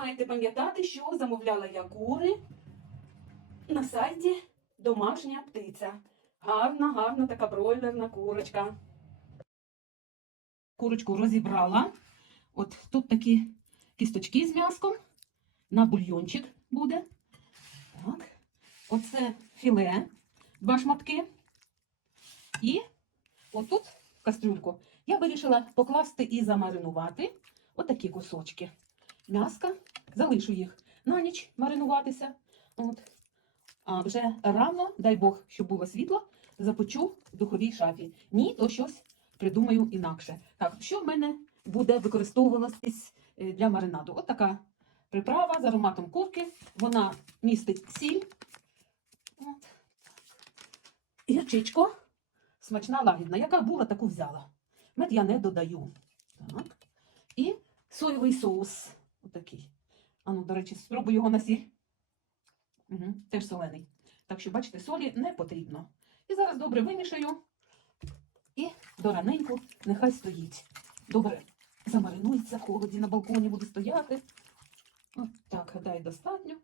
маєте пам'ятати, що замовляла я кури на сайті Домашня птиця. Гарна, гарна така бройлерна курочка. Курочку розібрала. От тут такі кісточки з м'яском. На бульйончик буде. Так. Оце філе, два шматки. І отут в кастрюльку я вирішила покласти і замаринувати отакі кусочки м'яска. Залишу їх на ніч маринуватися. От. А вже рано, дай Бог, щоб було світло, запечу в духовій шафі. Ні, то щось придумаю інакше. Так, що в мене буде використовуватись е, для маринаду? От така приправа з ароматом курки. Вона містить сіль. От. Гірчичко. Смачна лагідна. Яка була, таку взяла. Мед я не додаю. Так. І соєвий соус. Отакий. А ну, до речі, спробую його на сіль. Угу, теж солений. Так що, бачите, солі не потрібно. І зараз добре вимішаю. І до раненьку нехай стоїть. Добре замаринується в холоді на балконі, буде стояти. От так, гадаю, достатньо.